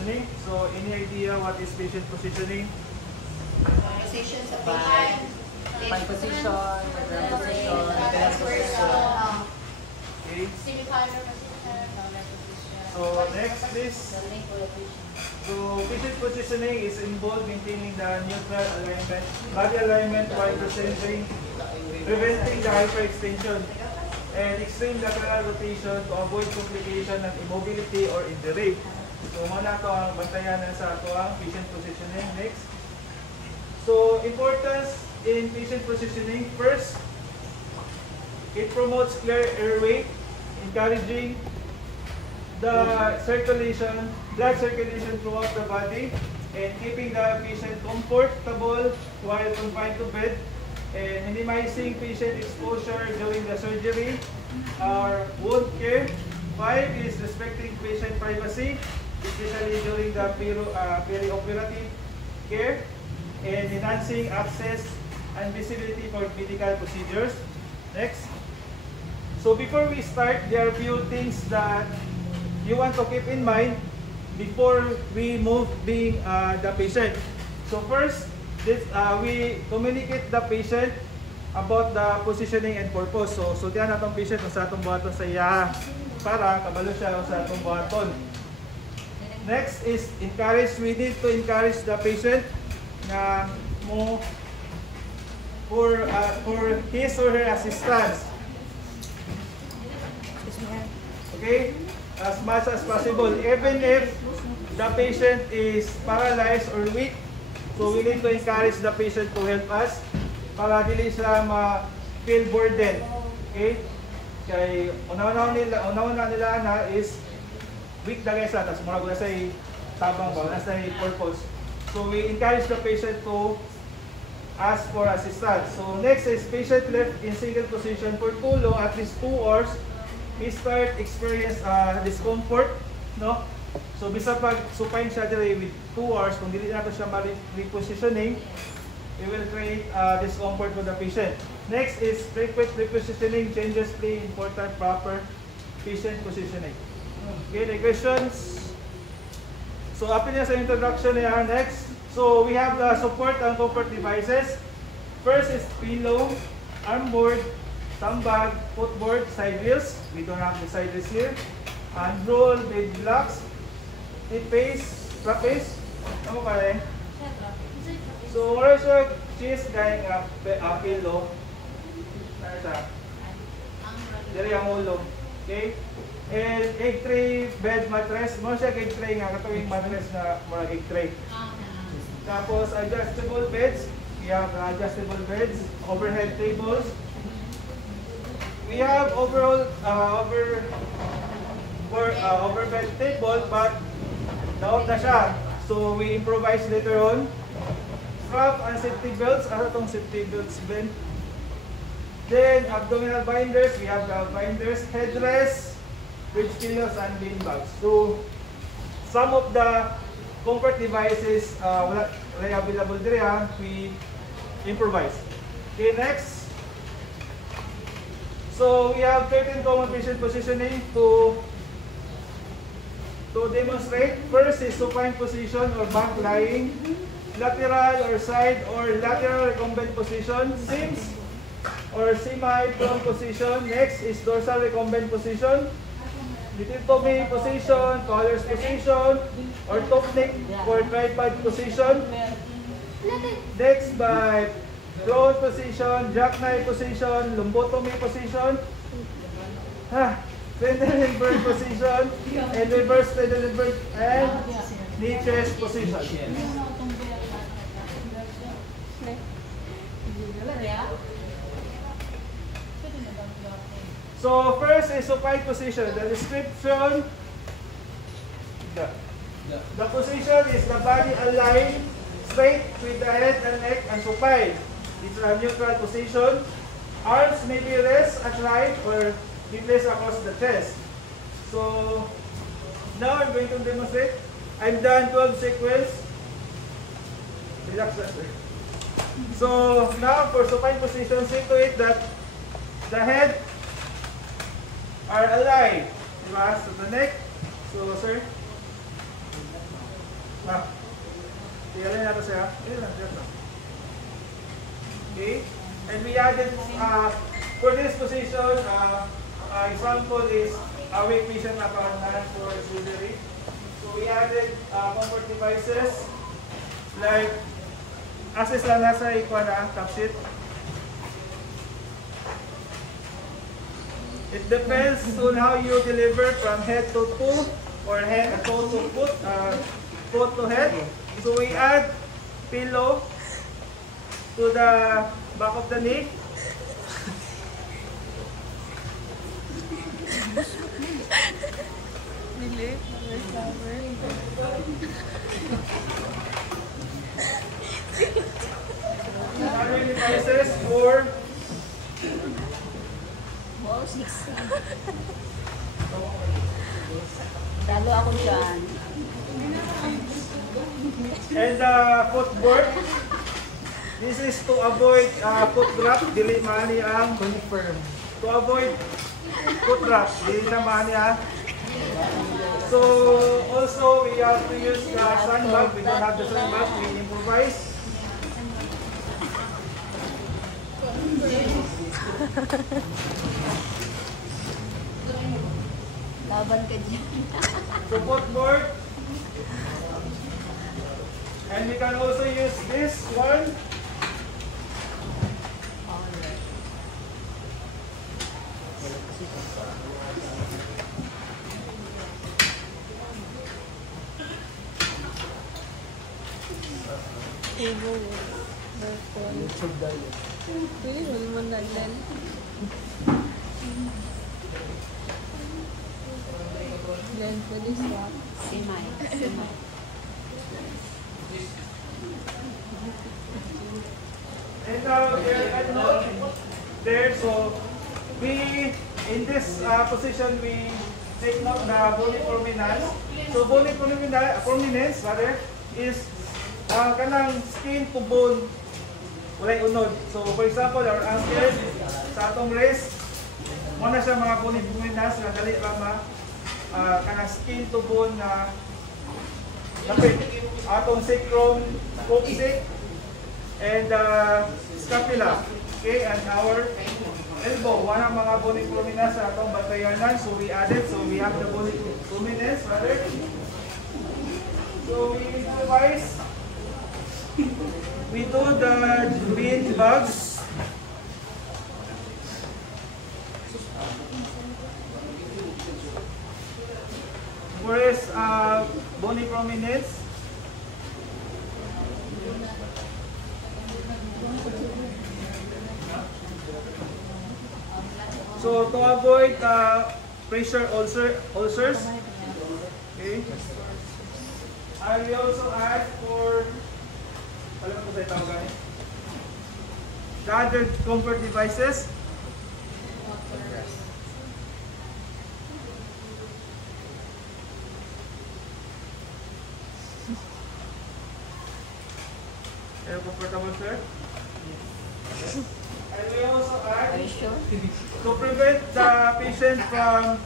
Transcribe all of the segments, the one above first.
positioning. So, any idea what is patient positioning? Position sa patient. Fine position, regular position, balanced position. Okay. So, next please. So, patient positioning is involved maintaining the neutral alignment, body alignment while preventing the hyperextension and extreme lateral rotation to avoid complication ng immobility or injury. So, muna ito ang bantayan sa ito ang patient positioning. Next. So, importance in patient positioning. First, it promotes clear airway, encouraging the blood circulation throughout the body, and keeping the patient comfortable while confined to bed, and minimizing patient exposure during the surgery or wound care. 5 is respecting patient privacy, especially during the perioperative care, and enhancing access and visibility for medical procedures. Next. So before we start, there are a few things that you want to keep in mind before we move the patient. So first, we communicate the patient about the positioning and purpose. So diyan natong patient sa atong buhaton sa iya para kabalo siya sa atong buhaton. Next is encourage. We need to encourage the patient na mo for his or her assistance. Okay? As much as possible. Even if the patient is paralyzed or weak, so we need to encourage the patient to help us para dili siya ma-feel burden. Okay? Kaya una-una nila na is weak na kaysa, tapos murag na sa tabang ba, na sa purpose. So we encourage the patient to ask for assistance. So next is patient left in single position for too long, at least 2 hours. We start experience discomfort, no? So bisa pag supine siya diri with 2 hours, kung dili nato siya ma-repositioning, we will create discomfort for the patient. Next is frequent repositioning changes play important proper patient positioning. Okay, any questions? So after niya sa introduction niya, next. So we have the support and comfort devices. First is pillow, arm board, thumb bag, footboard, side wheels. We don't have the side wheels here. And roll, bed blocks, tip base, strap base. Ano ka rin? So wala siya cheese gayang pillow. Ano siya? Dari ang ulo. Okay? And egg tray, bed mattress. Mo siya egg tray nga katawing mattress na mga egg tray. Tapos adjustable beds. We have adjustable beds, overhead tables. We have overbed table, but naoff na siya. So we improvise later on. Strap and safety belts. Ano itong safety belts, Ben? Then abdominal binders. We have the binders, headrest, bridge pillows, and bean bags. So some of the comfort devices wala available dire, we improvise. Okay, next. So we have 13 common patient positioning to demonstrate. First is supine position or back lying, lateral or side or lateral recumbent position, sims or semi-prone position. Next is dorsal recumbent position, lithotomy position, collar's position, or top neck or tripod position. Next by prone position, jackknife position, lumbotomy position, spindle invert position, and reverse spindle invert, and knee chest position. So first is supine position. The description, the position is the body aligned straight with the head and neck and supine. It's a neutral position. Arms may be rest at right or be placed across the chest. So now I'm going to demonstrate. I've done 12 sequence. Relax. So now for supine position, see to it that the head are aligned. Diba? So the neck. So sir. Tingnan natin siya. Okay. And we added, for this position, example is a weak patient na kahandahan for surgery. So we added comfort devices like access lang nasa ikuha na top sheet. It depends on how you deliver from head to toe or head toe to foot, foot to head. So we add pillow to the back of the knee. Other devices for Talo ako dyan. and the footboard. This is to avoid foot drop. Dili mani ang Confirm. to avoid foot drop. Dili na mani ang. So also we have to use the sandbag. We don't have the sandbag. We improvise. Laban ka dyan. So footboard. And we can also use this one. YouTube diet. Simay. And now there are note there. So we in this position we take note the bony prominence. So bony prominence rather is kanang skin to bone walay unod. So for example our ankle sa atong wrist mo na siya mga bony prominence nga dali ra ma kanang skin to bone na lapit atong sacrum, coccyx and scapula, okay, and our elbow. One ang mga bony prominence sa atong batayanan, so we added, so we have the bony prominence, rather. So we improvise. We do the bean bags. Whereas bony prominence. So to avoid pressure ulcers, okay. And we also add for the other comfort devices. Are you comfortable, sir? And we also add Are you sure? to prevent the patient from,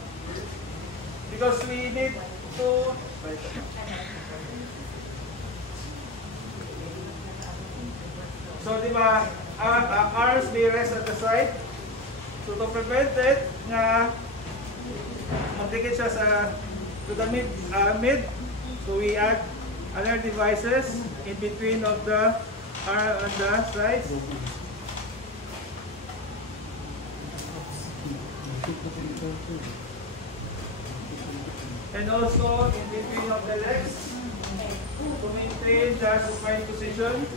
because we need to so di ba arms may rest at the side, so to prevent it nga magdikit siya sa to the mid, so we add other devices in between of the on the sides. And also in between of the legs to maintain the supine position.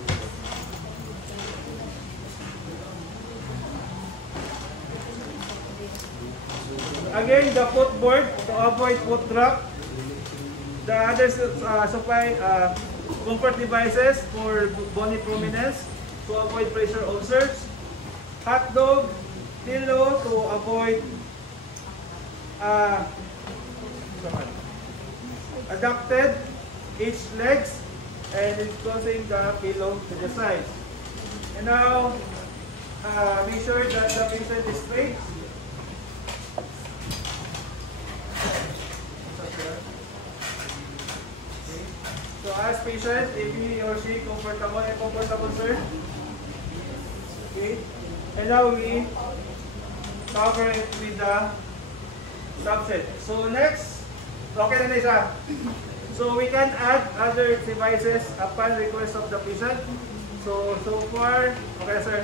Again, the footboard to avoid foot drop. The other supine comfort devices for bony prominence to avoid pressure ulcers. Hot dog, pillow to avoid adducted each legs, and it's closing the pillow to the sides. And now make sure that the patient is straight. So ask patient if he or she comfortable and comfortable, sir. Okay. And now we cover it with the subset. So next, okay na isa. So we can add other devices upon request of the patient. So far, okay sir.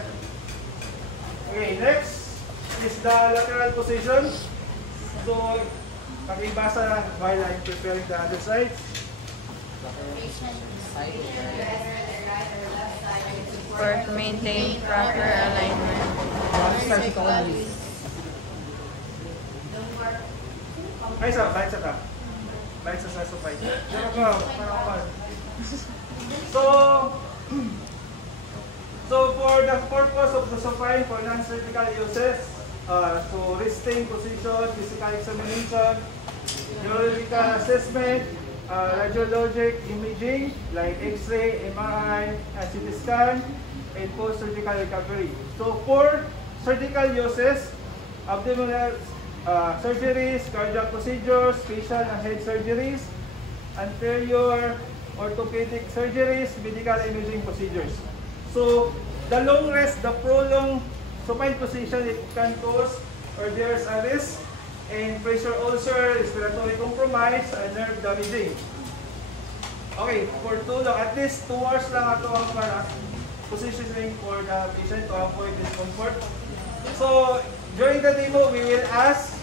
Okay, next is the lateral position. So, pakibasa while I'm preparing the other side. For maintain proper alignment. Ay, balik sa ka. Balik sa sasupay. So for the purpose of the supine for non-surgical uses, so resting position, physical examination, neurological assessment, radiologic imaging like X-ray, MRI, CT scan, and post-surgical recovery. So for surgical uses, abdominal surgeries, cardiac procedures, facial and head surgeries, anterior orthopedic surgeries, medical imaging procedures. So the long rest, the prolonged supine position, it can cause or there's a risk in pressure ulcer, respiratory compromise, and nerve damaging. Okay, for too long, at least 2 hours lang ito ang para positioning for the patient to avoid discomfort. So during the demo, we will ask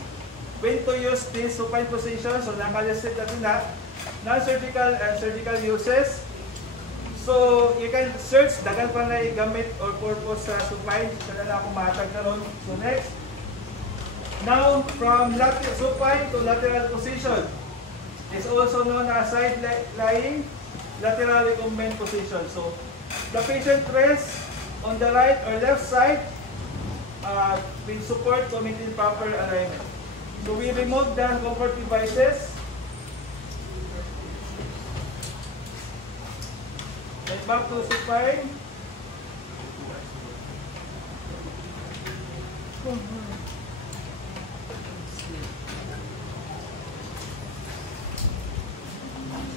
when to use this supine position. So nakalisted natin na non-surgical and surgical uses. So you can search dagan pa na gamit or purpose sa supine. So na akong matag na ron. So next. Now, from supine to lateral position is also known as side lying lateral recumbent position. So the patient rests on the right or left side with support to maintain proper alignment. So we remove the comfort devices. And back to supine.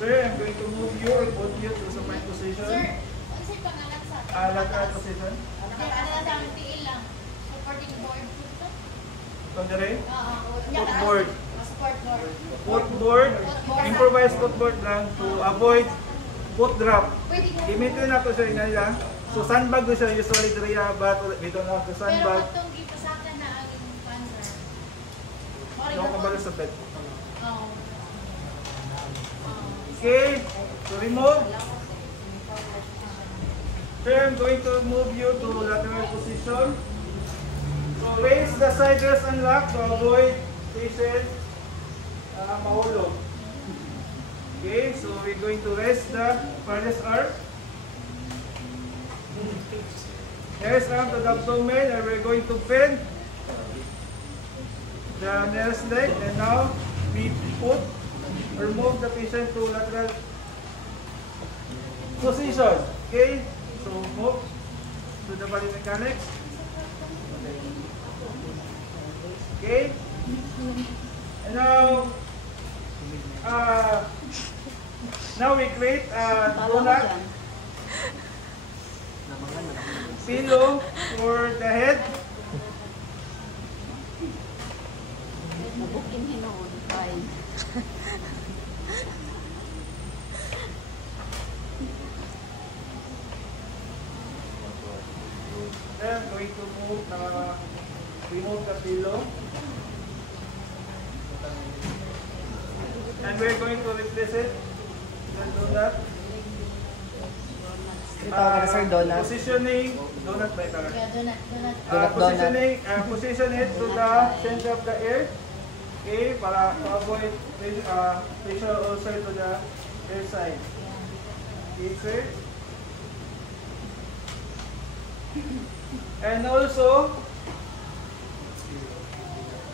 Sir, I'm going to move you or put you to supine position. Sir, ano sa pangalan sa Lateral position. Sir, ano na sa amin tiil lang? Supporting board. Tondere. Footboard. Support board. Footboard. Improvised footboard lang to avoid foot drop. Pwede nga. Gamitin na ito siya nila. So sandbag ko siya usually diriya but we don't have the Pero sandbag. itong gipasakan na ang cancer. Yung kabalo sa bed. Oo. Okay. So remove. Then I'm going to move you to lateral position. So raise the side rest and lock to avoid patient mahulog. Okay, so we're going to rest the farthest arm. Nearest arm to the abdomen, and we're going to bend the nearest leg. And now we put or move the patient to lateral position. Okay, so move to the body mechanics. Okay, and now we create a donut pillow for the head. Nabukin hinoon. Fine. Then I'm going to remove the pillow. And we're going to replace it. Then donut. Positioning donut by color. Yeah, donut. Position it to the center of the ear. Okay, para to avoid pressure ulcer to the ear side. Okay, sir. And also,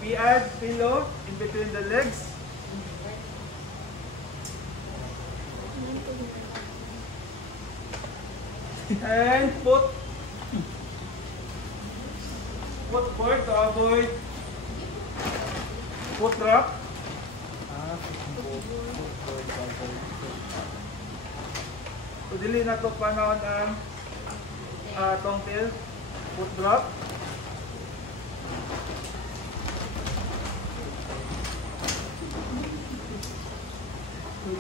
we add pillow in between the legs. And put forward to avoid foot drop. So dili na to panahon ang tongue tail foot drop.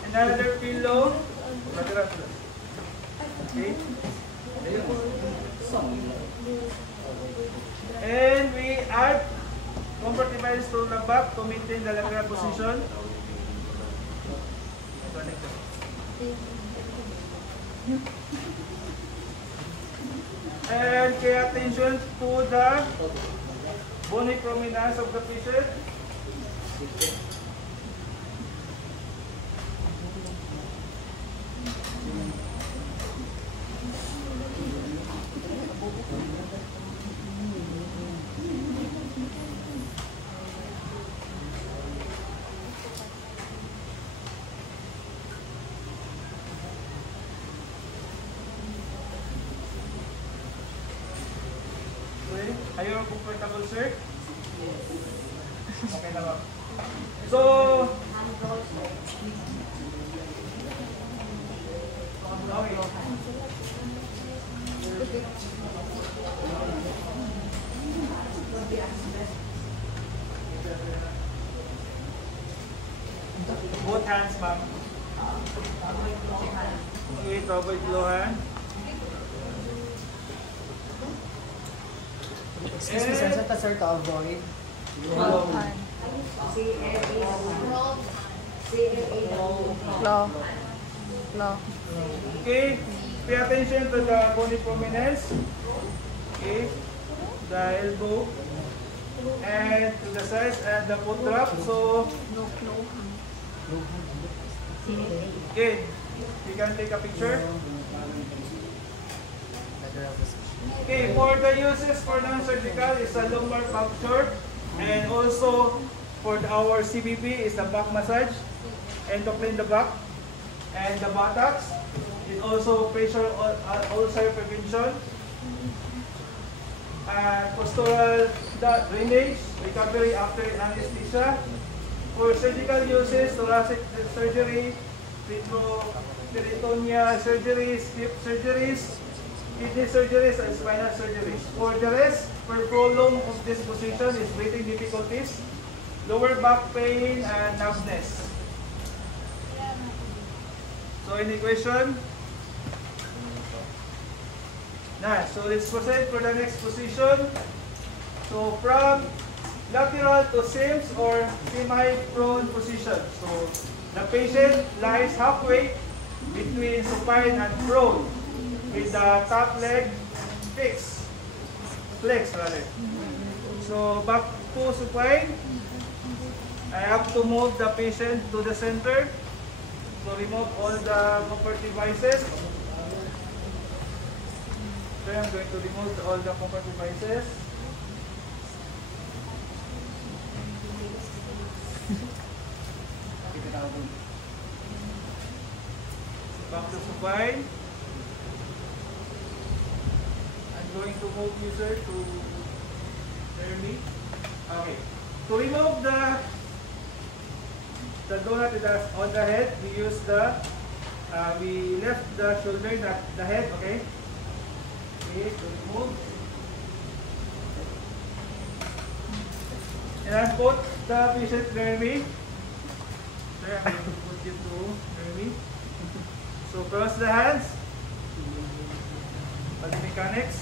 Another pillow. Okay. And we add comfort device to the back to maintain the lateral position. And pay attention to the bony prominence of the patient. Are you comfortable, sir? Okay na ba? So, okay. Both hands, ma'am. Okay, to avoid blow hand. Excuse me, sir, saan sir to avoid? Flow. Flow. Okay, pay attention to the bony prominence. Okay, the elbow and to the size and the foot drop. So, okay, you can take a picture. Okay, for the uses for non-surgical is a lumbar puncture, and also for our CBP is a back massage and to clean the back and the buttocks. Is also pressure ulcer prevention and postural drainage, recovery after anesthesia. For surgical uses, thoracic surgery, peritoneal surgeries, hip surgeries, kidney surgeries, and spinal surgeries. For the rest, for prolonged of this position is breathing difficulties, lower back pain, and numbness. So any question? Nah, so let's proceed for the next position. So from lateral to sims or semi-prone position. So the patient lies halfway between supine and prone with the top leg flex rather. So back to supine. I have to move the patient to the center. So remove all the comfort devices. So I'm going to remove all the comfort devices. Back to supine. I'm going to move you, sir, to early. Okay. To remove the donut on the head, we use we left the shoulder, the head, okay? Okay, to remove. And I put the patient near me. Sir, I'm going to put you to near me. So cross the hands. Body mechanics.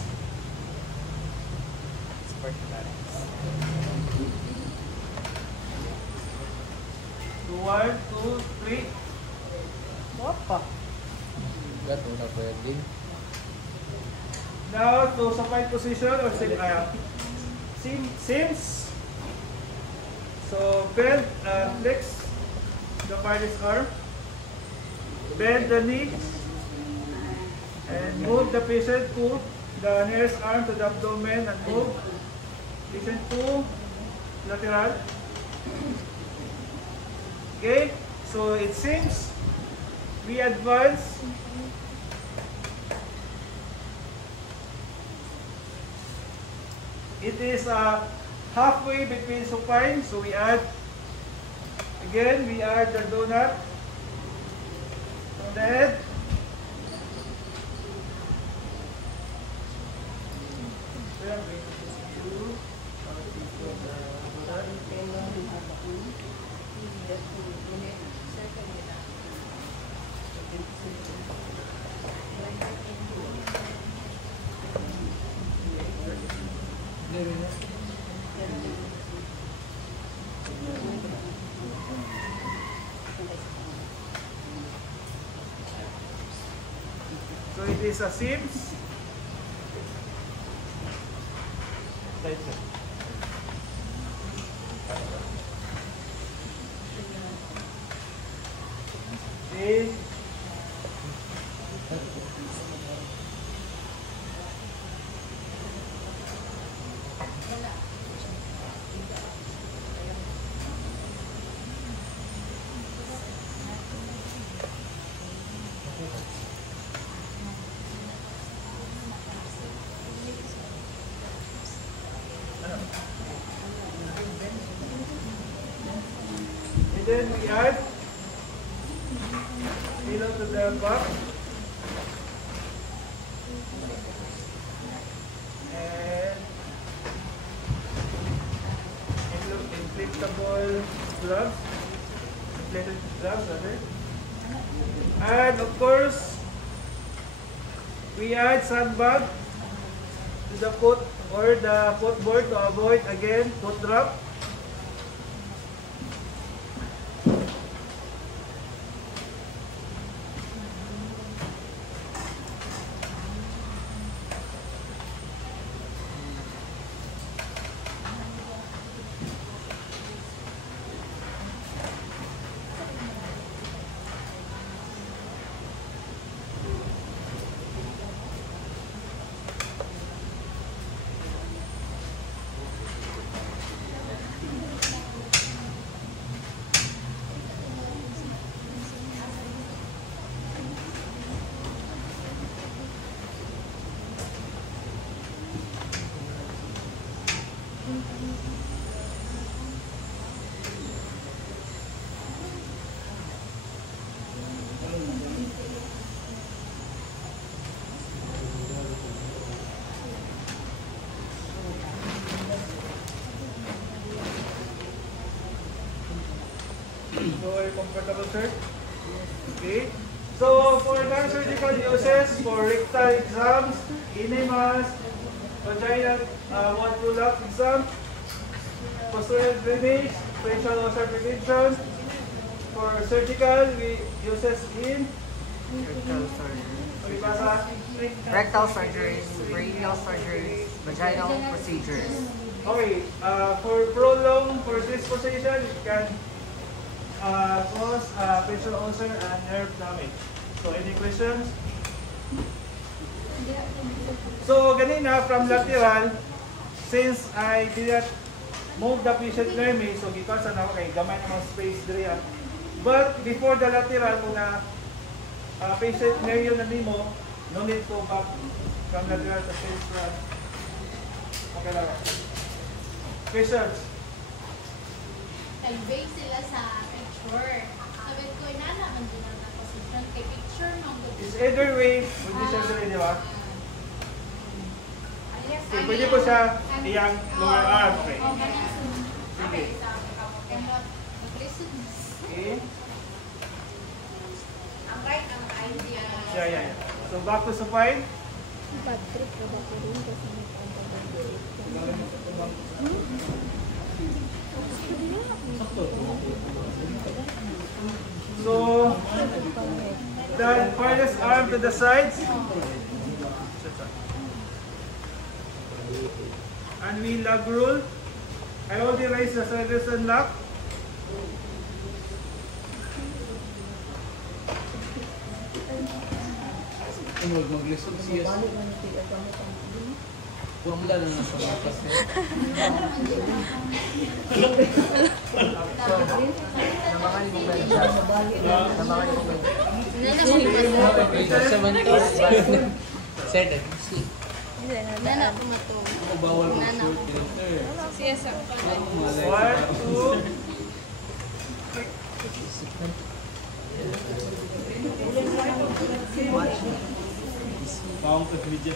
Support mechanics. 1, 2, 3. Wapa. Gato na pwede. Now to supine position or sims. So bend, flex the farthest arm. Bend the knee and move the patient to the nearest arm to the abdomen and move patient to lateral. Okay, so it seems we advance. It is halfway between supine, so we add the donut on the head. So it is a Sims. Right, sir. Okay. And then we add below to the box. And inflatable gloves. Inflated gloves, rather. And of course, we add sandbag to the foot or the footboard to avoid again foot drop. So, are you comfortable, sir? Okay. So, for non-surgical uses, for rectal exams, enemas, vaginal one-to-lock exam, postural drainage, facial ulcer prevention. For surgical, we uses in Rectal surgeries, radial surgeries, vaginal procedures. Okay, for prolonged for this position, it can cause facial ulcer and nerve damage. So, any questions? So, ganina from lateral, since I didn't move the patient near me, so because na ako kay gamay naman space diriya. But before the lateral, kung na patient near you na nimo, no need to back from lateral to face front. Okay lang. Questions? Nag-base sila sa picture. Sabi ko, inalaman din na position kay picture nung It's either way, hindi siya di ba? Okay, pwede po siya iyang lower arm. Okay. Sige. Okay. Ang right, ang idea. Yeah. So back to supine. So the farthest arm to the sides. And we lug rule. I already raised the shoulders and lock. Huwag maglisod siya. Wala na nasa batas niya. Namangan mo ba siya? Namangan mo ba Sa mantas. Sir, nag-see. Nana, pumatong. Bawal mag-short yun, sir. Yes, sir. 1, 2. Count of midget.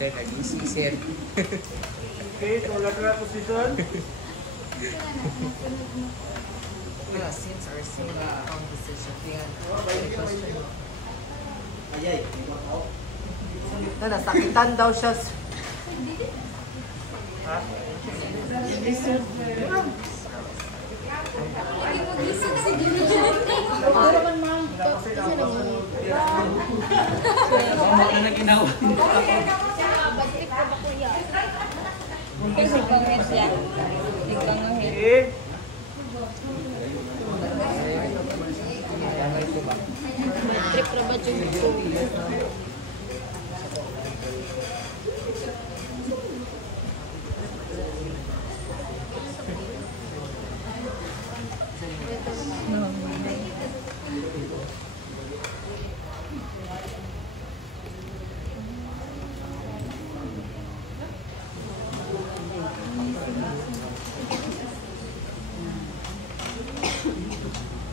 Sir, nag-see, sir. Okay, so lateral position. Since our same account position, yan. Question mo. Nasakitan daw siya. Ha? Mama na ginawa. Kasi pangit siya. Ikangahit. Okay. Trip na ba yung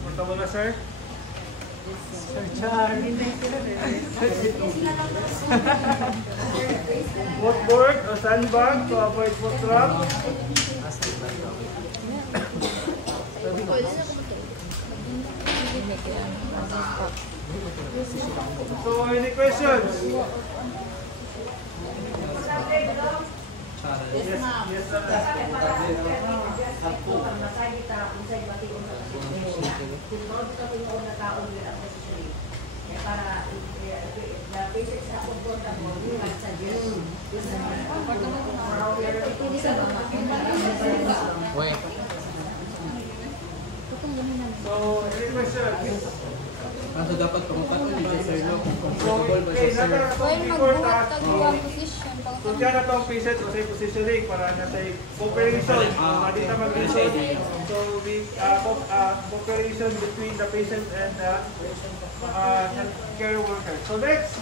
Punta mo na, sir. Sir Char. Footboard o sandbag to avoid foot trap. So, any questions? Yes, yes, sir. Wait. So, any questions? Kaso dapat pangutaton dito sir no kung So, comfortable ba okay, siya sir. Well, report magbuhat task. tag yung position. So, dyan na itong patient o sa positioning para na sa cooperation. Hindi na mag-reason. So, we cooperation between the patient and the healthcare worker. So, next.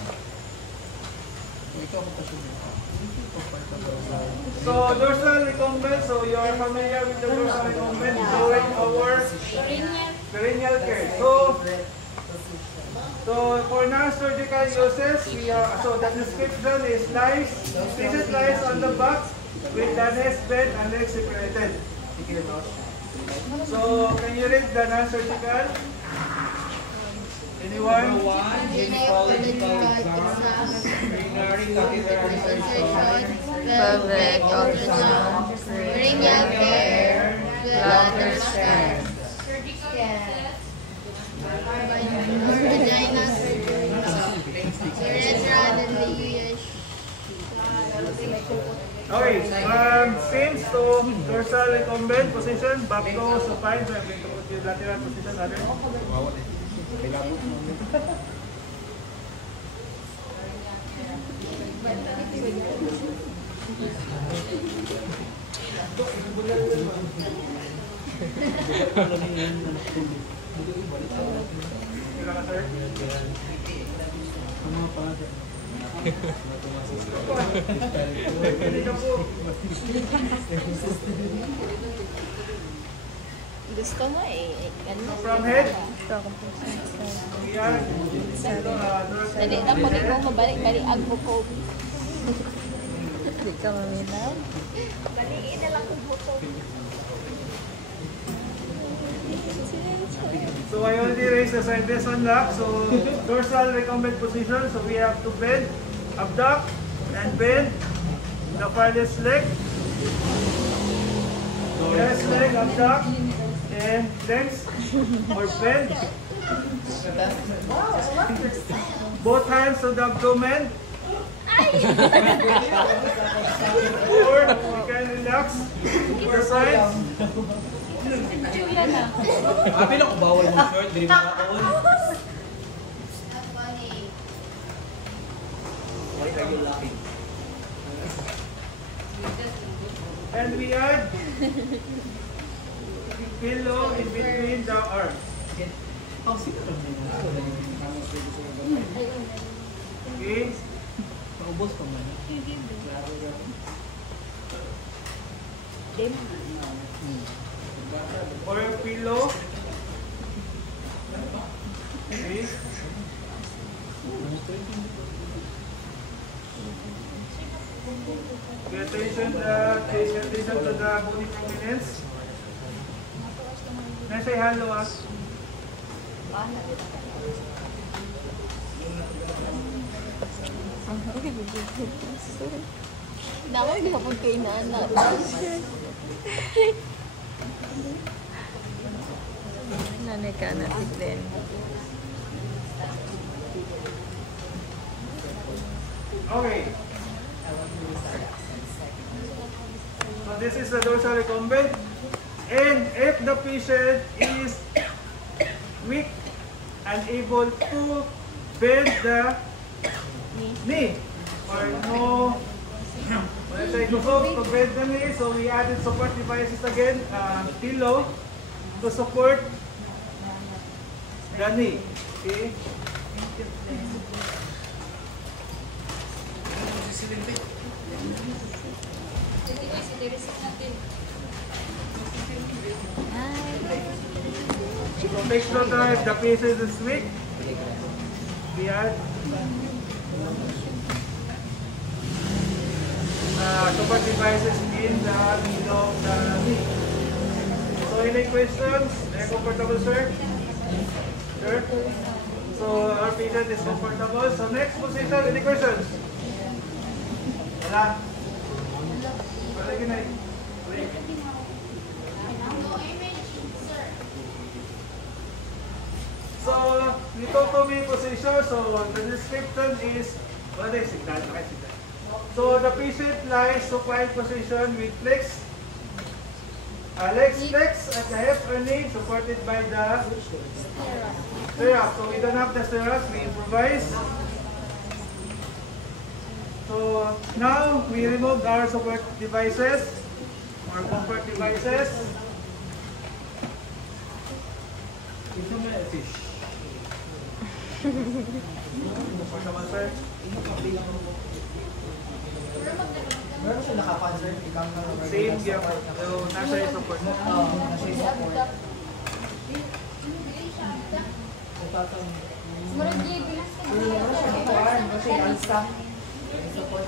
So, dorsal recumbent. So, you are familiar with the dorsal recumbent during our perineal care. So for non-surgical uses, so the description is patient lies on the back with the neck bent and legs separated. So can you read the non-surgical? Anyone? Pelvic ultrasound. Perineal care. Bladder scan. Vagina surgery. Urethra and the Okay, same to dorsal recumbent position, back to supine, so I'm going to put the lateral position other. Kailangan, sir? Hindi ka po. Gusto mo From head? Yan. Dali na po ikaw mabalik-balik ang buko. Hindi ka maminaw. Baliin na lang ang buko. So I already raised the side base on lock. So dorsal recumbent position. So we have to bend, abduct, and bend the farthest leg. Left leg, abduct, and legs or bend. Both hands to the abdomen. Or you can relax your sides. Apil ako bawal mo short, dili mo kaon. And we add pillow in between the arms. Okay. Paubos pa man. Or a pillow. Okay. Pay attention to the bony prominence. Nasa halo ah. Dapat di kapag kayo na anak. Nanay ka na tigden. Okay. So this is the dorsal recumbent. And if the patient is weak, unable to bend the knee, or no, let's say gusog to bend the knee, so we added support devices again, pillow to support the knee. Okay. So make note na if the patient is weak, we add support devices in the middle of the knee. So any questions? Are you comfortable, sir? Sure? So our patient is comfortable. So next position, any questions? Wala. Wala ginay. No image, sir. So, lithotomy position, so the description is, what is it? So, the patient lies supine position with legs flex at the hip or knee supported by the stirrup. So, we don't have the stirrups, we improvise. So, now we remove our support devices or comfort devices. Ito may fish. Comfortable, sir? Meron siya nakapanser, ikaw na Same gear. So, nasa yung support mo. nasa isa po. Murag di bilas ka. Meron siya nakakuhaan, meron siya alsa. Support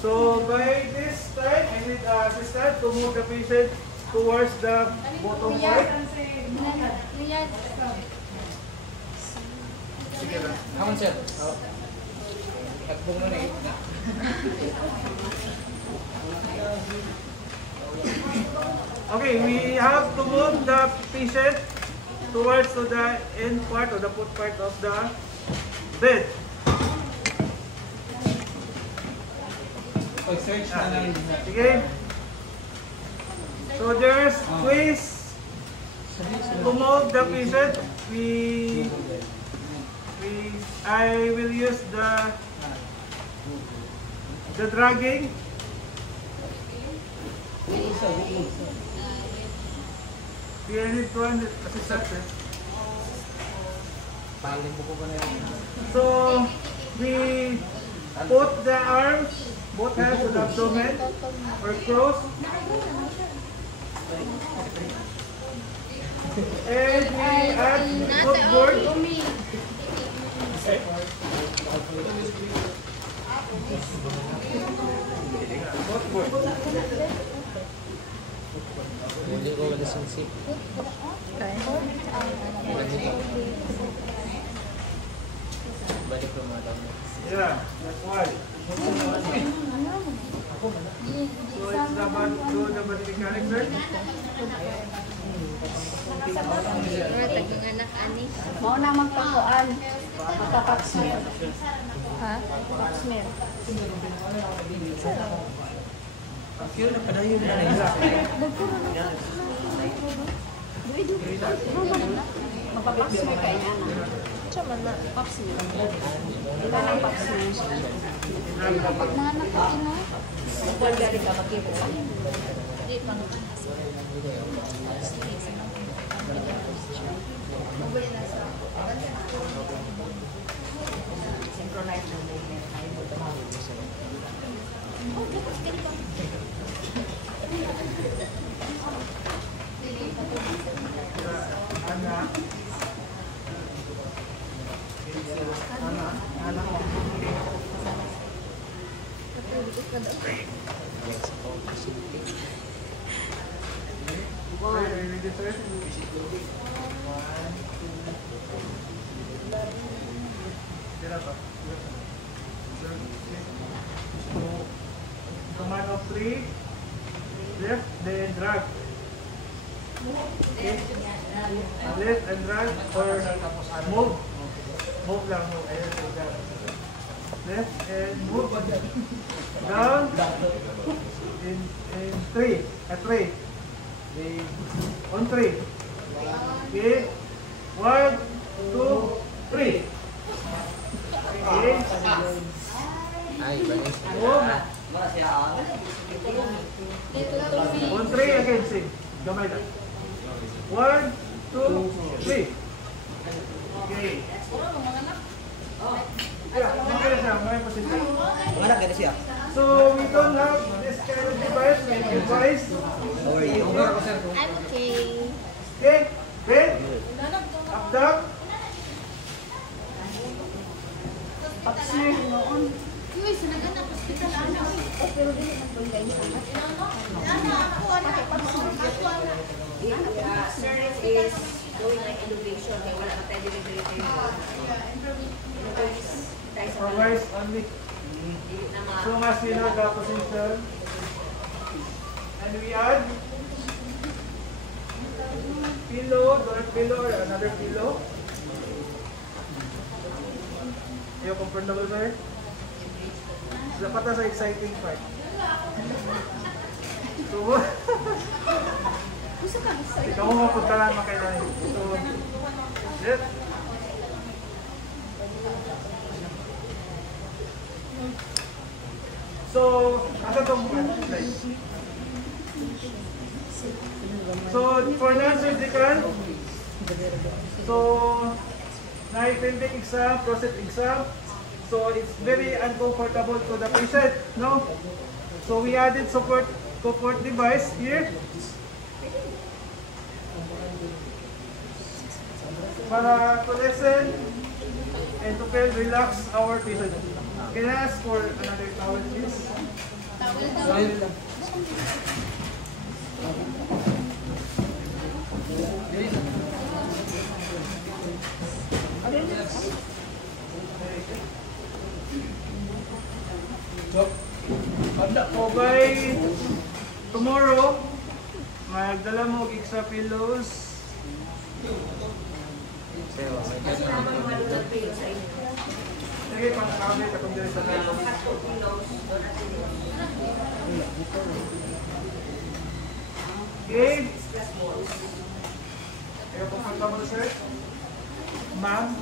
So, by this time, I need assistant to move the patient towards the bottom part. Sige lang. Hamon sir. Tagbong na eh. Okay, we have to move the patient towards to the end part or the foot part of the bed. Pag-search na lang. Sige. So there's ways to move the patient. I will use the dragging. We need to assistant. So we put the arms, both hands to the abdomen or cross. And we add footboard. Hindi ko wala singsik. Balik ko mga Yeah, that's why. So it's about do the body mechanics, sir. Tagang anak ani. Mao na magpakuan. Magpa-pap smear. Ha? Pap smear. Kaya na padayon na nila. Magpa-pap smear kay niya na. Chaman na. Pap smear. Ila lang pap smear. Pag mga anak ko ina. Huwag gari ka magkibo. Di pa nga. Synchronize the movement. Anak. ready, sir? 1, 2, tira pa. Command of 3, left, then drag. Okay. Left and drag or move. Move lang, move. Ayan, so that. Left and move. Down. In 3. At 3. On 3. Okay. 1, 2, 3. Okay. Move. On 3 again, sing. Gamay na. 1, 2, 3. Okay. Yeah, okay na siya. May position. Manganak gani siya. So, we don't have this kind of device. We have device. How are you? I'm okay. Okay. Bend. Up, down. Paksing. Uy, sinagan na hospital ano. Pero dili man ko guys. Sir is doing like innovation kaya wala ka tayo delivery For voice only. So, as we know the position. And we add pillow, door pillow, or another pillow. Are you comfortable, sir? Dapat na sa exciting part. So, ikaw mo mapuntahan makailangan. So, yes. So, asa itong slide? So, for non-surgical, so, na-pending exam, prostate exam, so it's very uncomfortable to the patient, no? So we added support device here para to lessen and to feel relax our patient. Can I ask for another towel, please? So by tomorrow, magdala mo og extra pillows. Sige, pang-cover katong dito sa pillow. Okay. Ayaw po comfortable, sir? Ma'am?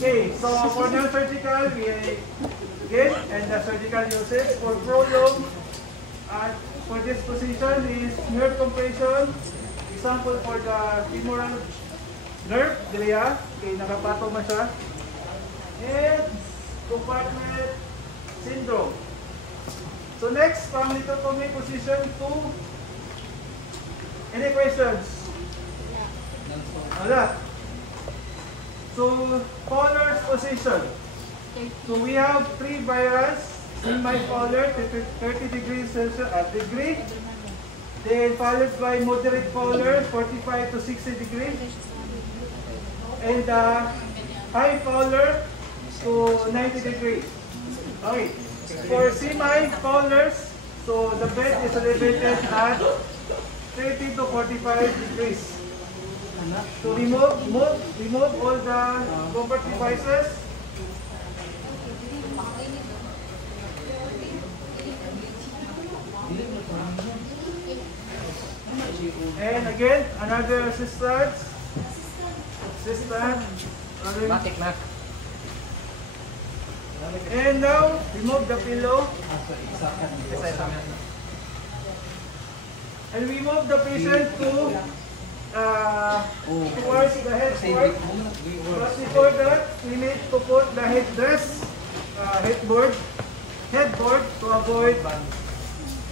Okay, so for non-surgical, we again, and the surgical usage for prolong at for this position is nerve compression. Example for the femoral nerve, diya, okay, nakapatong na siya. And compartment syndrome. So next, pang-lithotomy position 2. Any questions? Wala. So, Fowler's position. So we have 3 virus in my Fowler, 30 degrees Celsius degree. Then followed by moderate Fowler, 45 to 60 degrees. And high Fowler to 90 degrees. Okay. For semi-Fowlers, so the bed is elevated at 30 to 45 degrees. So remove all the comfort devices. And again, another assistant. Matik na. And now, remove the pillow. And we move the patient to towards the headboard. But before that, we need to put the headdress, headboard to avoid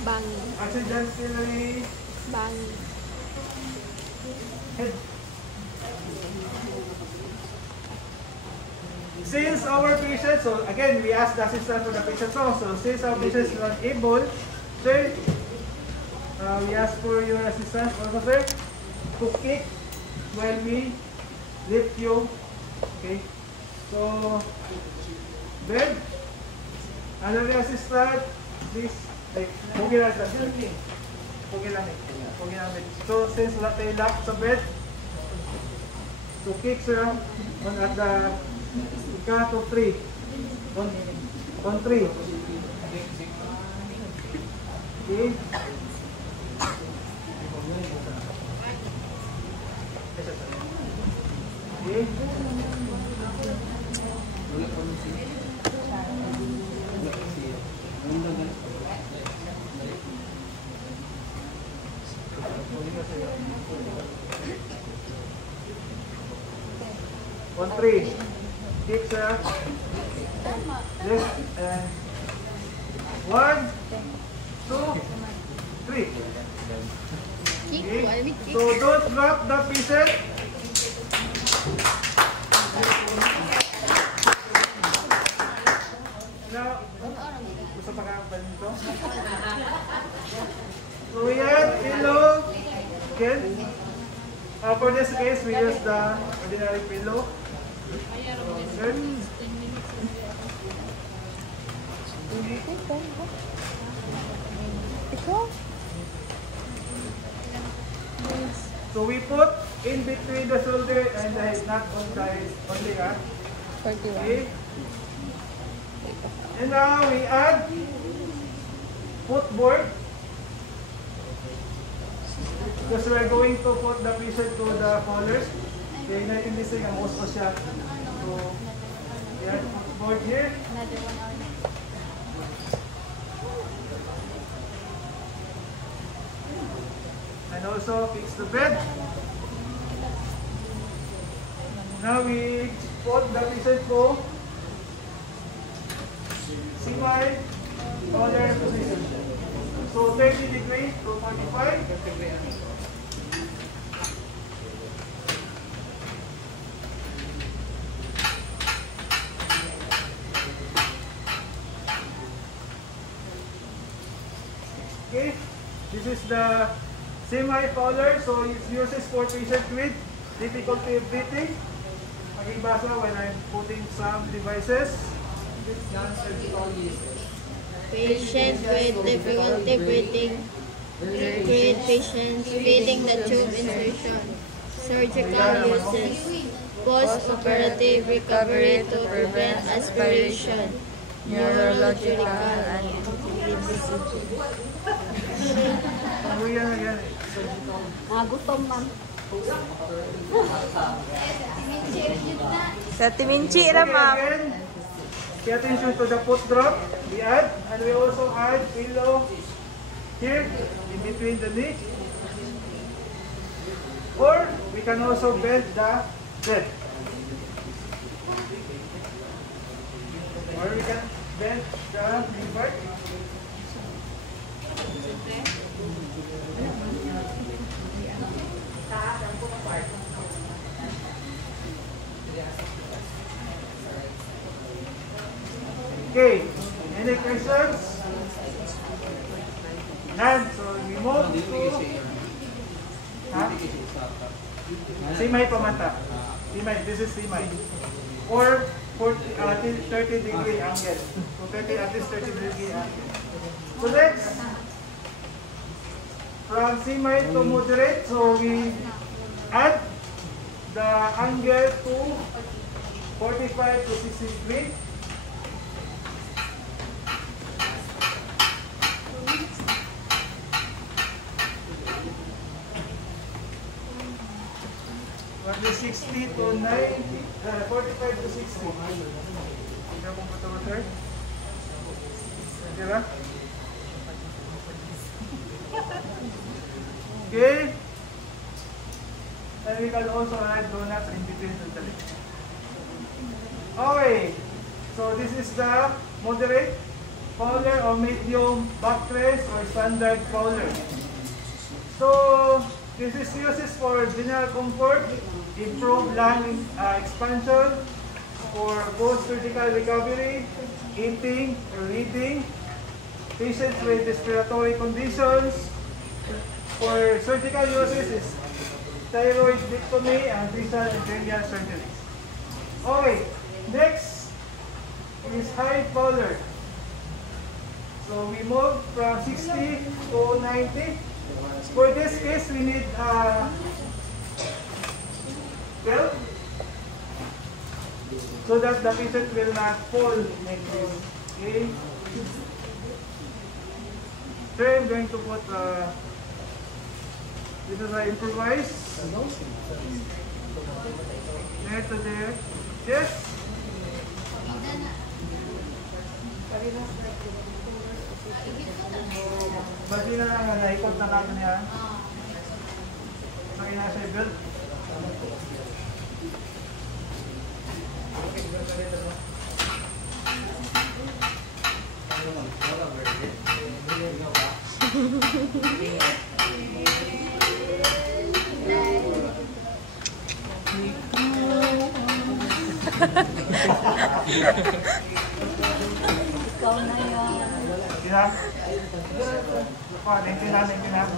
Bang. accidentally Bang. head. Since our patient, so again, we ask the assistant for the patient also. Since our patient is not able, sir, we ask for your assistance also, sir. to kick while we lift you. Okay. So, bed. Another assistant, please. Like, hugi lang sa hugi lang eh. Hugi lang eh. So, since tayo lock sa bed, so kick sir on at the count of 3. On 3. Okay. Okay. On 3. Kick sir. Yes. And 1, 2, 3. Kick, Okay. why we kick? So don't drop the pieces. Now, gusto pa kang nito? So we add pillow. Again. For this case, we use the ordinary pillow. Good. So we put in between the shoulder and the head, not on the head only. 41. Okay. And now we add footboard. Because we're going to put the pieces to the collars. Okay, natin this thing, ang uso siya. So, we add footboard here. Another 1 hour. And also fix the bed. Now we put the pieces to semi-collar position. So 30 degrees to 45. Okay, this is the semi-collar, so it uses for patients with difficulty breathing. Maging-basa when I'm putting some devices. Patients with difficulty breathing. Great patients feeding the tube insertion. Surgical uses. Post-operative recovery to prevent aspiration. Neurological and Ano yan, yan. Gutom, ma'am. Sa Timinchi ra, ma'am. Again, pay attention to the foot drop. We add, and we also add pillow here in between the knee. Or we can also bend the bed. Or we can bend the knee part. Okay, any questions? None. So we move to Simay pamata. Simay, this is Simay. Or 30 degree angle. So 30, at least 30 degree angle. So next, from Simay to moderate, so we add the angle to 45 to 60 degrees. From the 60 to 90, 45 to 60. Tingnan mo ba ito, sir? Diba? Okay. And we can also add donuts in between the legs. Okay. So this is the moderate collar or medium back rest or standard collar. So this is uses for general comfort, improve lung expansion, for post-surgical recovery, eating or reading, patients with respiratory conditions. For surgical uses is thyroidectomy, and distal and cranial surgery. Okay, next is high polar. So we move from 60 to 90. For this case, we need belt so that the patient will not fall. Okay. Here I'm going to put this is an improvise. There to there. Yes. Bagi na naikot na natin yan. Lagi na sa belt. Ikaw na yan. Sina? Nintinan.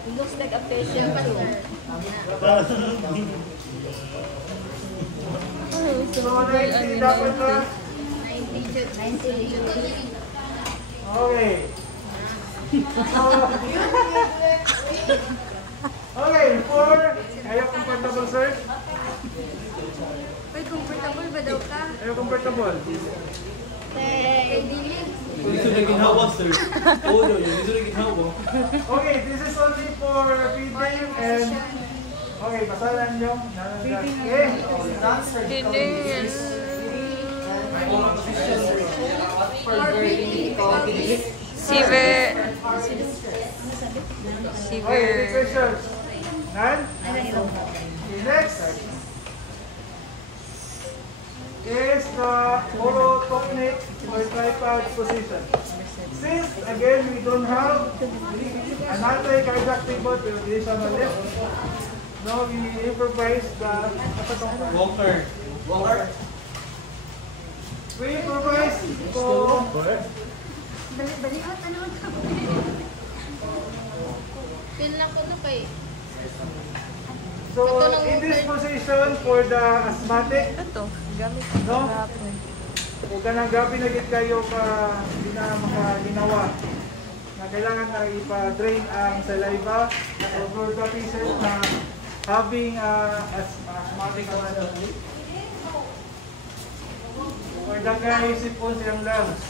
It looks like a patient too. So, 90 dapat na. 90. Okay. Okay, 4. Ayaw comfortable, sir? Uy, comfortable ba daw ka? Ayaw comfortable. Gusto na ginhawa, sir. Oo, yun. Gusto na ginhawa. Okay, this is only for feeding and... Okay, basalan nyo. Okay. Severe. Okay, any questions? None? Okay, next is the orotonic or tripod position. Since, again, we don't have an anti-cardiac pivot, we will on the left. Now, we improvise the... Walker. We improvise to... Balikat, ano ang Pinla ko na kay. So, in this position for the asthmatic, Ito, gamit no? ko hapon. Kung ganang gabi na gid kayo pa hindi na makaginawa na kailangan na ipa-drain ang saliva so for the patient na having asthmatic or the guy sipon siyang lungs.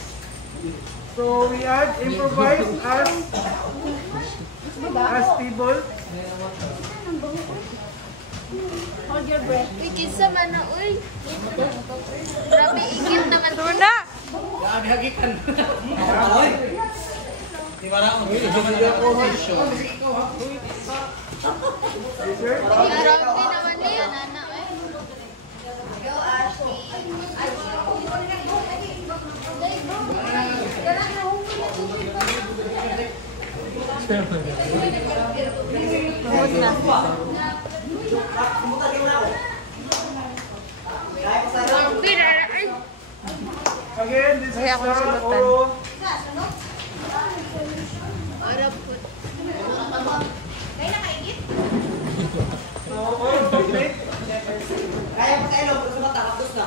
So we add improvise as table. Hold your breath. Uy, kinsa man na, uy. Grabe, ikit naman. Tuna! Grabe, hagikan. Aloy. Di ba na? Ito man yung position. Yes, sir? Grabe naman niya. Nana, eh. Huwag na. Again, this is Kaya ako the sulutan. oro. Arap po. So, oro complete. Kaya pa kayo, gusto matakapos na.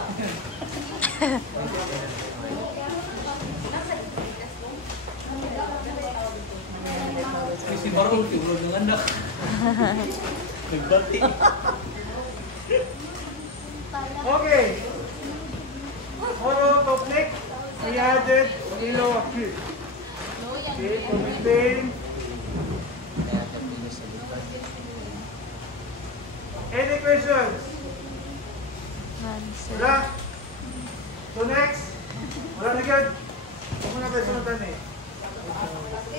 Si Barong, tiwag ng anak. Nagbati. Okay. Oro complete. We added kilo of fish. Okay, to maintain. Any questions? Wala. So next. Wala na agad. Huwag mo na kayo sundan eh.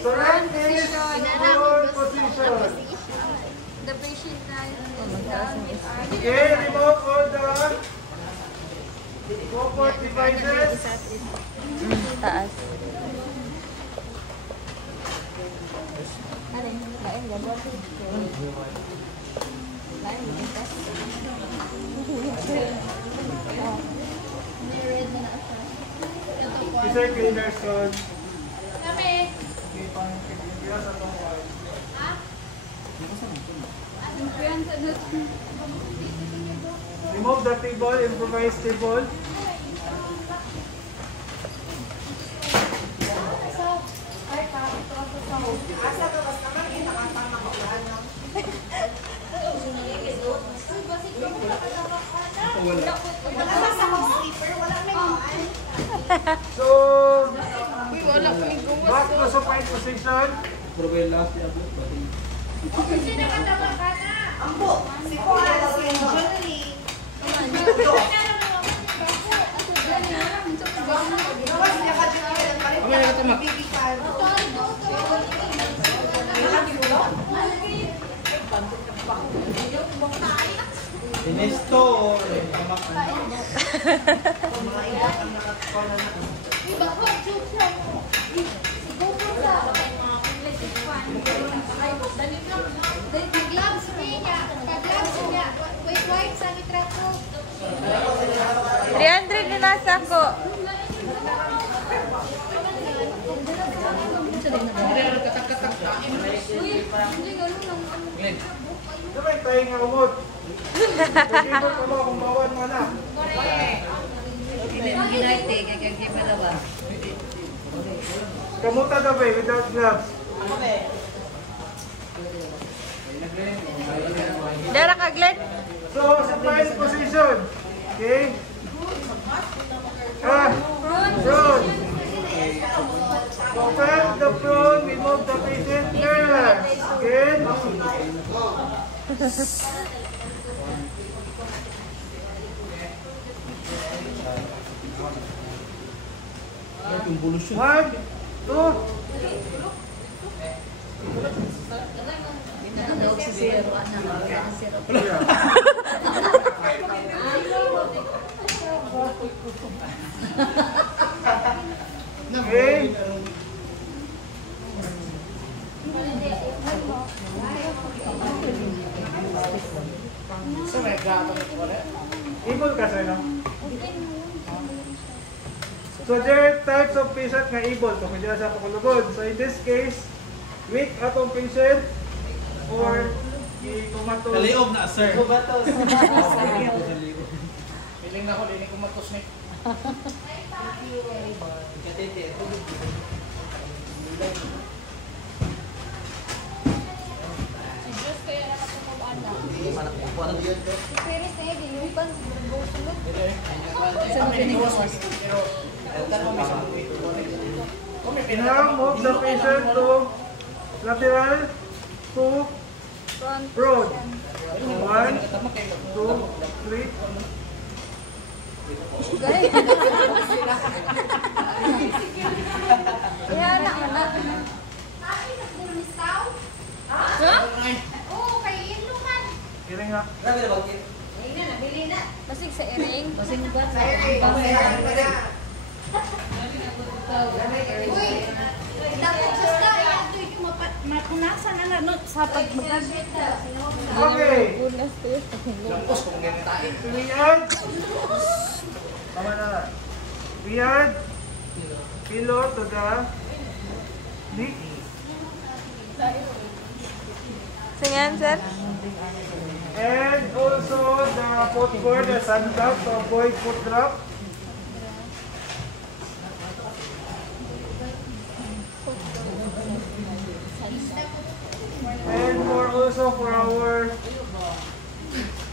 So next is full position. The patient na Okay, remove all the comfort devices. Taas. Lain, gagawin. Lain, Isa cleaners on. Kami. Okay, pang kaya sa tong Ha? Remove the table, improvise table. So, back to supine position. Inesto. Gloves niya. Gloves niya. Wait, sa litrato. 300 na nasa ko. Sabay tayo nga umot. Pag-ibot ka mo kung bawan mo na. Kamuta na ba without gloves? Dara ka, Glenn? So, supine position. Okay? Prone. Compress the prone, remove the patient nerves. Okay? One, two. Okay. Ibon ka sir, no? So there are types of patient nga ibon. So kung dyan sa pakulugod. So in this case, weak atong patient or kumatos. Kaliob na, sir. Kumatos. Piling na ko, liling kumatos ni. Diyos kaya nakatungkol anak. Pero sa iyo, yung kan sunod. Now move the patient to lateral to prone. 1, 2, 3. Kaya anak mo na. Ha? Oo, kay Iluman. Kira nga. Basig sa iring. Basig ba? Uy, dapat just ka. Ito yung Mapunasan na no sa pagmaganda. Okay. Unas ko yun. Lampos kung ganyan tayo. We add. Tama na. We add pillow to the knee. Singan, sir? And also the foot cord, the sandal to avoid foot drop. And for our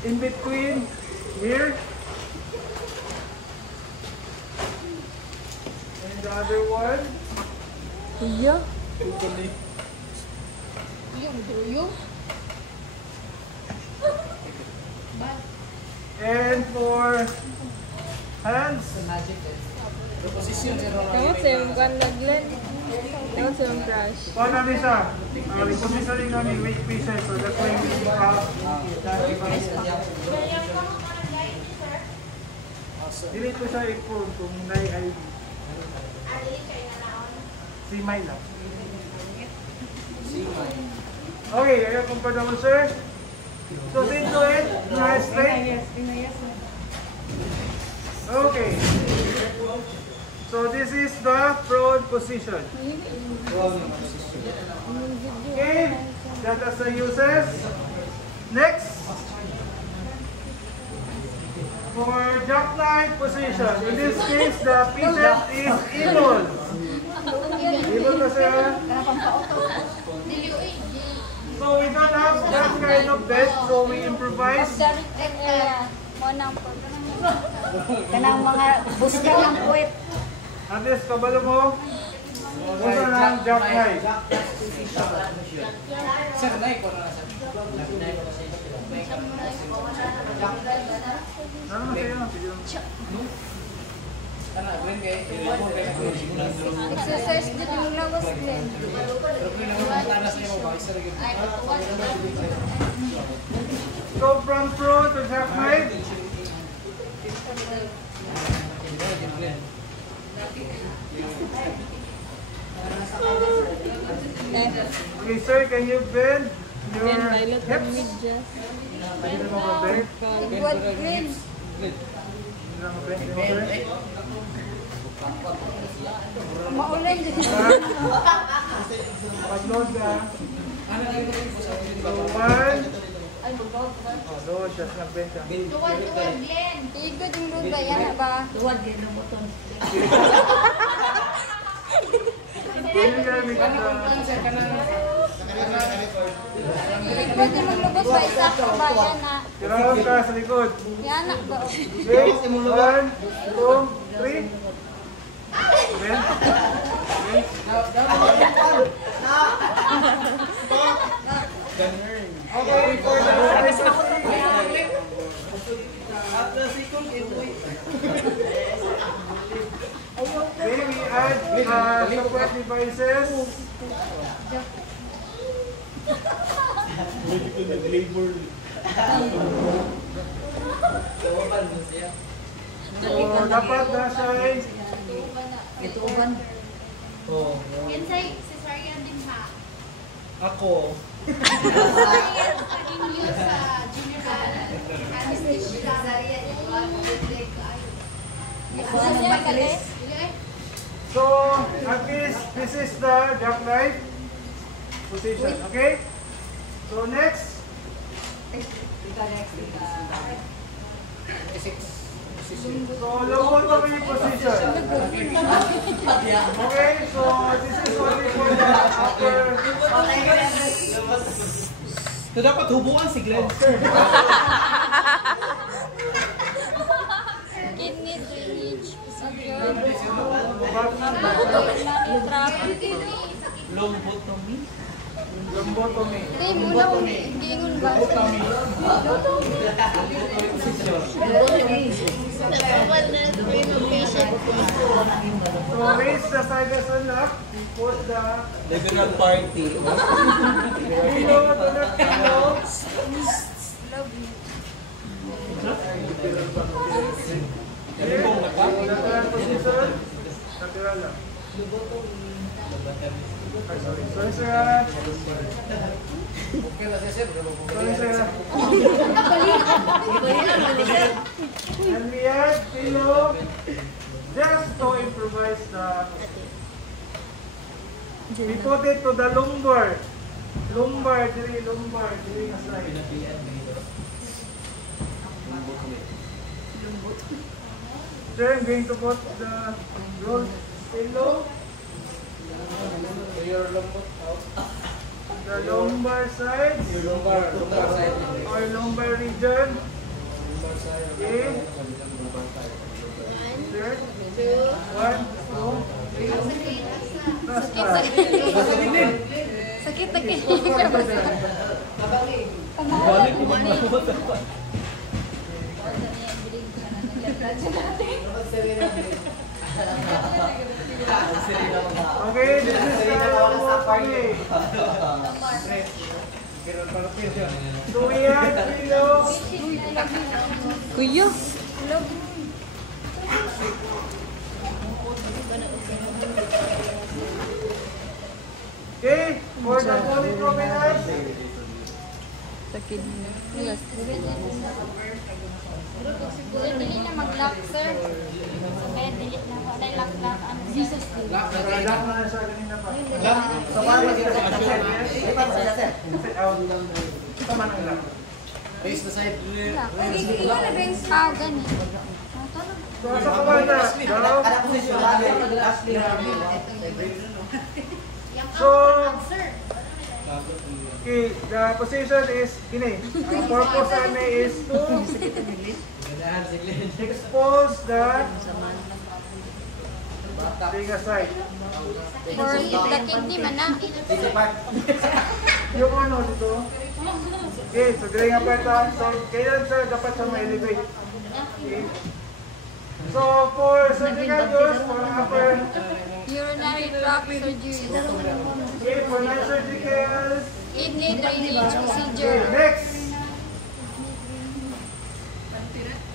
in between here. And the other one. Iya. Yung. And for hands. Position, sir. Tama sa yung kan na Glenn. Tama sa yung brush. Paano namin siya? Repositioning namin weight patient so that's why we have dili ko siya i-prone kung nai-IV. Si May lang. Okay, ayaw comfortable sir. So sit to it, nice straight. Okay. So this is the prone position. Okay, that is the uses. Next, for jackknife position, in this case, the patient is able. Able kasi. So we don't have that kind of bed, so we improvise. Kanang mga buska ng puwet. At least, kabalo mo, usa ng jackknife. Sir, naik ko na sir. Ano sa'yo? Ano, green kay? Exercise din yung lawas din. Pero green naman tanas niyo ba? Isa rin. Go from pro to jackknife. Okay, sir, can you bend your hips? Pwede mo ba bend? What grade? Pwede mo bend? Maulan din. Pag-load ka. So, 1. Load, just nag-bend ka. Tuwad, Glenn. Igod yung lupa yan ba? Luwad din ng buton. Pwede ka rin ka. Pwede maglubos ba isa ko ba? Yan na. Tirahan ka sa likod. Yan na ba? Okay, 1, 2, 3. Bend. Okay, for the okay, we add support devices. So, dapat nasa Ito uban. Yan sa cesarean din ha. Ako. Cesarean sa inyo sa general anesthesia. Exercise ka din? So, at least this is the jackknife position, okay? So, next. So, lobotomy position. Okay, so this is only for the upper. So dapat hubuan si Glenn. Kidney drainage procedure. Lobotomy. Lobotomy. Hindi mo na gingon ba? So, raise the sides up. Put the Liberal Party. pillow to the pillow. Lateral position. Lateral lang. Sorry, sir. Okay na siya sir. Sorry, sir. And we add pillow just to improvise the. We put it to the lumbar. Lumbar, diri nga side. Then I'm going to put the roll pillow. Your lambot out. The lumbar side Your lumbar side. or lumbar region. Okay. Sir. 1, 2, 3. Sakit sakit. Balik mo na mo. Okay, this is the lobotomy. So we have pillow. Kuya. Okay, for the polypromenade. Sakit na. Sir, dili na mag-lock, sir. Kaya dili na. Wala lock-lock. Ano, sir? Lock na siya kanina pa. So paano Sit out. Ito man ang lock. Raise the side. Ah, ganun. So, asa ka ba na? Down. So, okay, the position is, kini, ang purpose namin is to expose the bigger side. For the kidney man na. Yung ano dito. Okay, so dili nga pa. So, kailan sir dapat sa ma-elevate? Okay. So, for surgical use, for upper, Urinary tract surgery. okay, for non-surgical, Kidney drainage procedure. okay, next.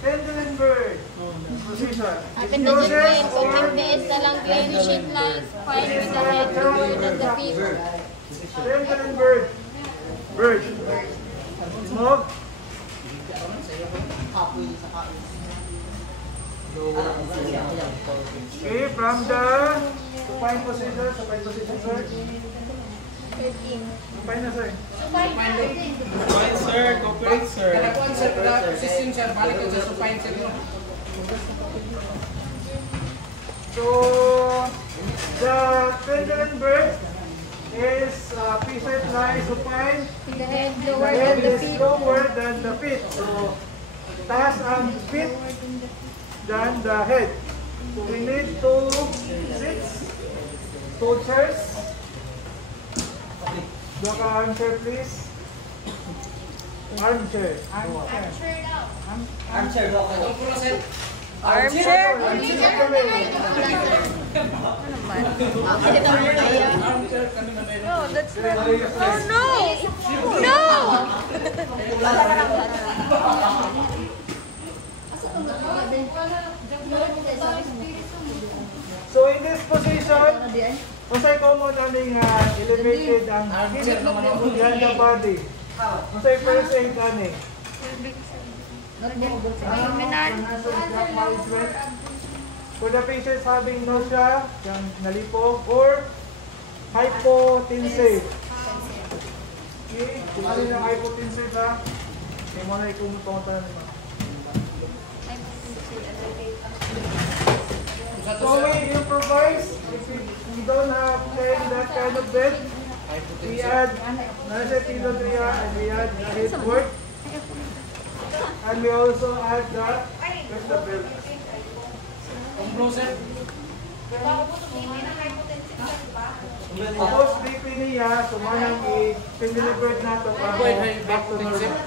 Pendulum-bird position. Atin na dyan ko yung pag-MBS na lang clean sheet lines, fine with the head, lower than the feet. Pendulum-bird. Bird. Smoke. Okay, from the supine position, sir. Supine na, sir. Fine, sir. Cooperate, sir. Kalakuan, sir. Position, sir. Balik ka sa supine, sir. So, the pendulum bird is patient lies supine. The head The lower head than the is feet. lower than the feet. So, taas ang feet than the head. So, we need to sit, two chairs. Doka armchair, please. Armchair. Armchair daw. Itong puro, sir. Armchair? Armchair kami. Armchair kami na meron. No, that's not. Oh no! No! So, in this position, usay ko mo namin elevated ang Armchair naman ako. yan the body. Usay first aid ani. For the patients having nausea, yung nalipog, or hypotensive. Okay, kung ano yung hypotensive ha, may mga ikumutunta na naman. So we improvise, if we don't have that kind of bed, we add nasa pilodria and we add headboard. And we also add the vegetable. Umbro, sir. Tapos BP niya, sumanang i-delivered na ito para back to normal.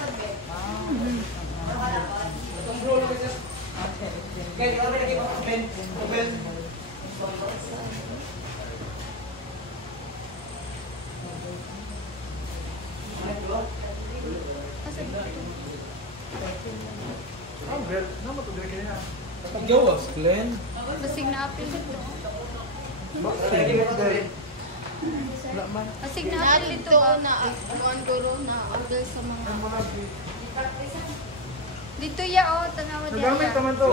Umbro, sir. Okay, ano lagi pa? Open. Ang bed, naman ito din na. Gawas, Glenn. Basig na apil. Basig na apil ito na ang guro na order sa mga. Dito ya oh, tanawa diya. Nagamit naman ito.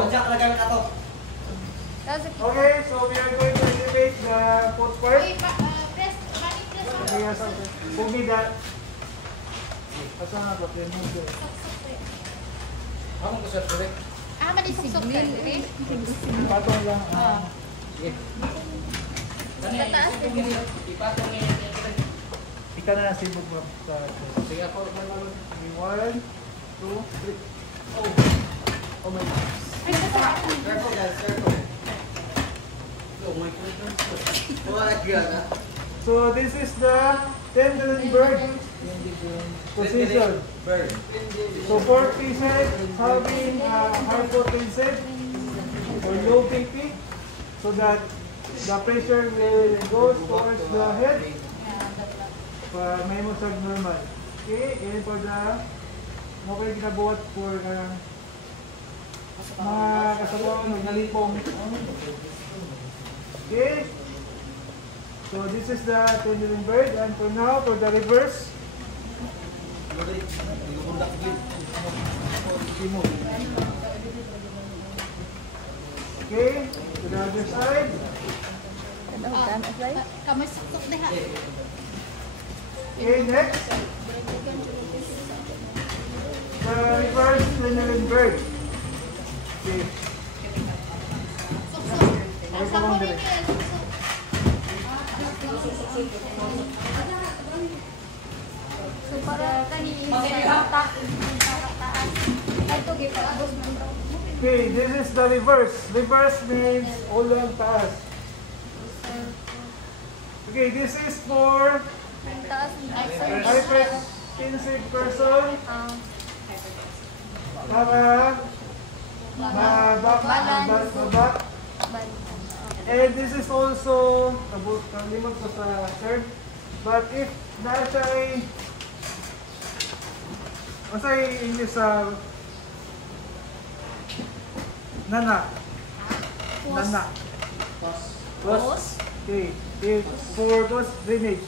Okay, so we are going to elevate the foot part. Uy, press. Balik press. Bumida. Asa nga ba? Ako ko, sir. Correct. Ah, malisok eh. Patong lang. Tataas din. Ipatong niya. Ika na nasibog mo sa... Sige ako. 1, 2, 3. Oh my God. Careful, guys. Careful. Oh my goodness. Oh my God. So this is the pendulum bird position. Bird. So for patients having hypotensive or low BP, so that the pressure will go towards the head, may mo sa normal. Okay, and for the okay ginabuhat for mga kasabang naglipong. Okay. So this is the pendulum bird, and for now, for the reverse. Okay, to the other side. Kamay saksak diha. Okay, next. The Third. Okay. Ang sa ko nito yan. So, para kanina sa taas. Ay, ito, gipaabos man daw. Okay, this is the reverse. Reverse means ulang taas. Okay, this is for Ang taas ng exercise. hypertensive person para mabak. And this is also kalimot ko sa term. But if nasa ay English sa nana. Pos. Okay. For post drainage.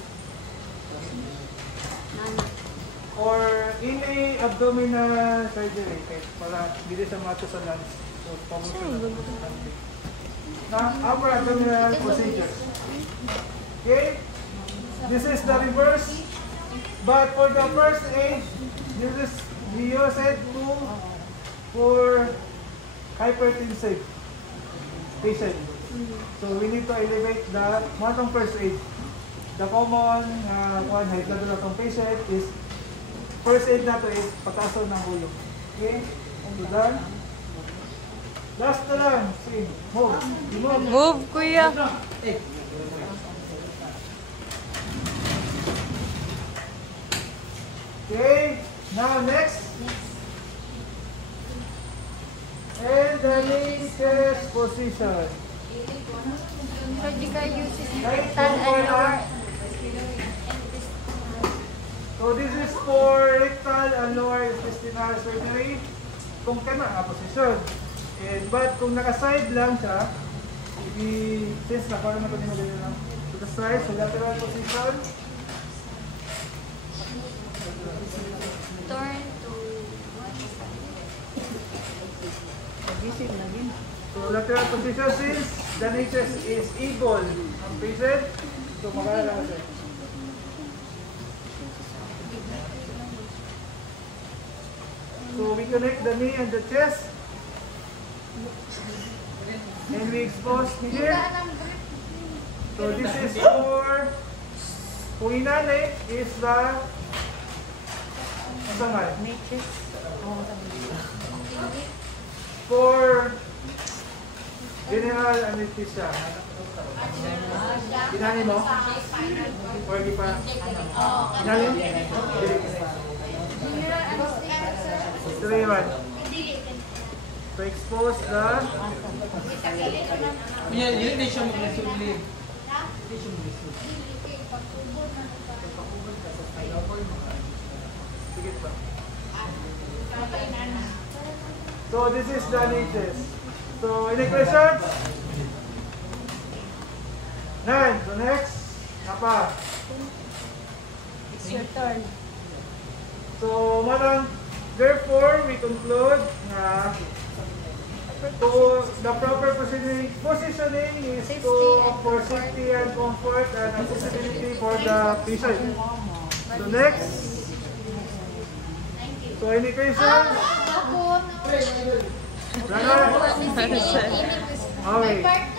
Or any abdominal surgery. Para hindi sa mato sa lungs. So, upper abdominal procedures. Okay? This is the reverse. But for the first aid, we use it for hypertensive patient. So we need to elevate the matong first aid. The common high blood pressure patient is first aid na to is pataso ng ulo. Okay? So done. Last na lang. See. Move. Move, kuya. Okay. Now next. And the knee chest position. Surgical uses Right, rectal and lower. So this is for rectal and lower intestinal surgery. Kung kana position. But kung naka-side lang siya, since nakaroon na pa din mo lang. To the side, so lateral position. Turn to So lateral position since the nature is able ang patient. So makala lang siya. So we connect the knee and the chest. And we expose here. So this is for kung inanay is the sangal. For general anesthesia. Inanay mo? Or di pa? Inanay? Three one. To expose the Hindi siya mag-resubli. Sige pa. So this is the niches. So any questions? None. So next. Apa? It's your turn. So therefore we conclude na the proper positioning is for safety and comfort and accessibility for the patient. So next. So any questions? Ako, None? Okay. may part